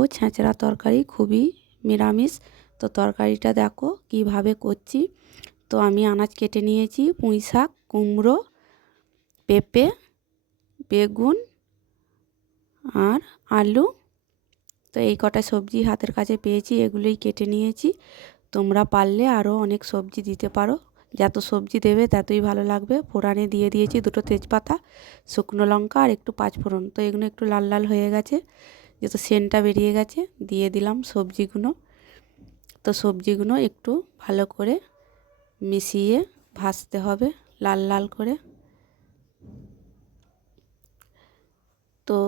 ও ছেঁচড়া তরকারি খুবই নিরামিষ। তো তরকারিটা দেখো কিভাবে করছি। তো আমি আনাজ কেটে নিয়েছি, পুঁই শাক, কুমড়ো, পেঁপে, বেগুন আর আলু। তো এই কটা সবজি হাতের কাছে পেয়েছি, এগুলোই কেটে নিয়েছি। তোমরা পারলে আরও অনেক সবজি দিতে পারো, যত সবজি দেবে ততই ভালো লাগবে। ফোড়নে দিয়ে দিয়েছি 2টো তেজপাতা, শুকনো লঙ্কা আর একটু পাঁচফোড়ন। তো এগুলো একটু লাল লাল হয়ে গেছে, যত সেন্টটা বেরিয়ে গেছে, দিয়ে দিলাম সবজিগুলো। তো সবজিগুলো একটু ভালো করে মিশিয়ে ভাজতে হবে লাল লাল করে। তো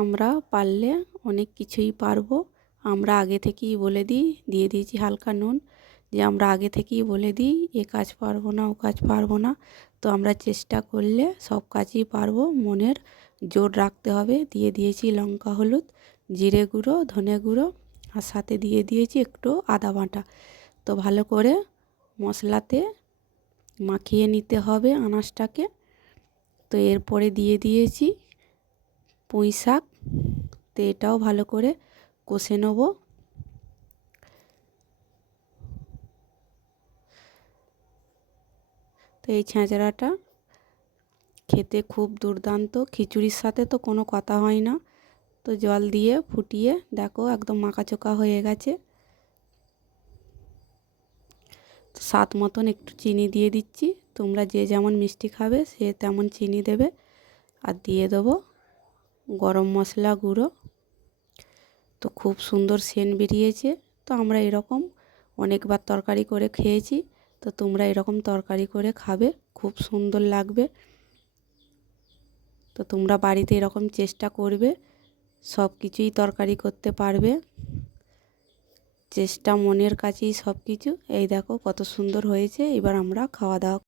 আমরা পারলে অনেক কিছুই পারবো। আমরা আগে থেকেই বলে দিই, দিয়ে দিয়েছি হালকা নুন, যে আমরা আগে থেকেই বলে দিই এ কাজ পারবো না, ও কাজ পারবো না। তো আমরা চেষ্টা করলে সব কাজই পারবো, মনের জোর রাখতে হবে। দিয়ে দিয়েছি লঙ্কা, হলুদ, জিরে গুঁড়ো, ধনে গুঁড়ো, আর সাথে দিয়ে দিয়েছি একটু আদা বাটা। তো ভালো করে মশলাতে মাখিয়ে নিতে হবে আনাজটাকে। তো এরপরে দিয়ে দিয়েছি পুঁই শাক। তো এটাও ভালো করে কষে নেব। তো এই ছেঁচড়াটা খেতে খুব দুর্দান্ত, খিচুড়ির সাথে তো কোনো কথা হয় না। তো জল দিয়ে ফুটিয়ে দেখো একদম মাখাচোকা হয়ে গেছে। তো স্বাদ মতন একটু চিনি দিয়ে দিচ্ছি, তোমরা যে যেমন মিষ্টি খাবে সে তেমন চিনি দেবে। আর দিয়ে দেবো গরম মশলা গুঁড়ো। তো খুব সুন্দর সেন্ট বেরিয়েছে। তো আমরা এরকম অনেকবার তরকারি করে খেয়েছি। তো তোমরা এরকম তরকারি করে খাবে, খুব সুন্দর লাগবে। তো তোমরা বাড়িতে এরকম চেষ্টা করবে, সব কিছুই তরকারি করতে পারবে। চেষ্টা মনের কাছেই সব কিছু। এই দেখো কত সুন্দর হয়েছে। এবার আমরা খাওয়া দাওয়া